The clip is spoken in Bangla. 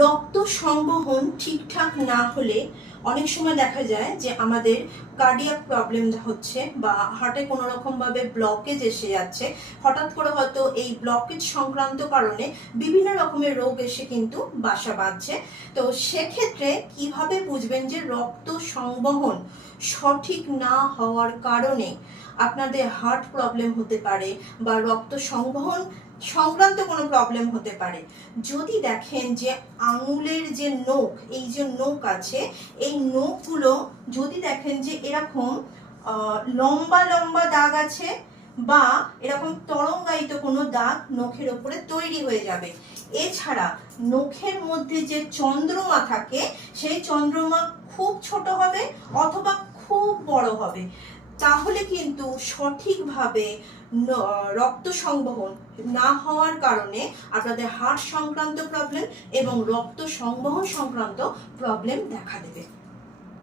রক্ত সংবহন ঠিকঠাক না হলে অনেক সময় দেখা যায় যে আমাদের কার্ডিয়াক প্রবলেম হচ্ছে বা হার্টে কোনো রকম ভাবে ব্লকেজ এসে যাচ্ছে। হঠাৎ করে হয়তো এই ব্লকেজ সংক্রান্ত কারণে বিভিন্ন রকমের রোগ এসে কিন্তু বাসা বাঁধছে। তো সেক্ষেত্রে কিভাবে বুঝবেন যে রক্ত সংবহন সঠিক না হওয়ার কারণে আপনাদের হার্ট প্রবলেম হতে পারে বা রক্ত সংবহন সংক্রান্ত কোনো প্রবলেম হতে পারে? যদি দেখেন যে আঙুলের যে নখ, এই যে নখ আছে, এই নখগুলো যদি দেখেন যে এরকম লম্বা লম্বা দাগ আছে বা এরকম তরঙ্গায়িত কোনো দাগ নখের ওপরে তৈরি হয়ে যাবে। এছাড়া নখের মধ্যে যে চন্দ্রমা থাকে সেই চন্দ্রমা খুব ছোট হবে অথবা খুব বড় হবে। তাহলে কিন্তু সঠিকভাবে রক্ত সংবহন না হওয়ার কারণে আপনাদের হার্ট সংক্রান্ত প্রবলেম এবং রক্ত সংবহন সংক্রান্ত প্রবলেম দেখা দেবে।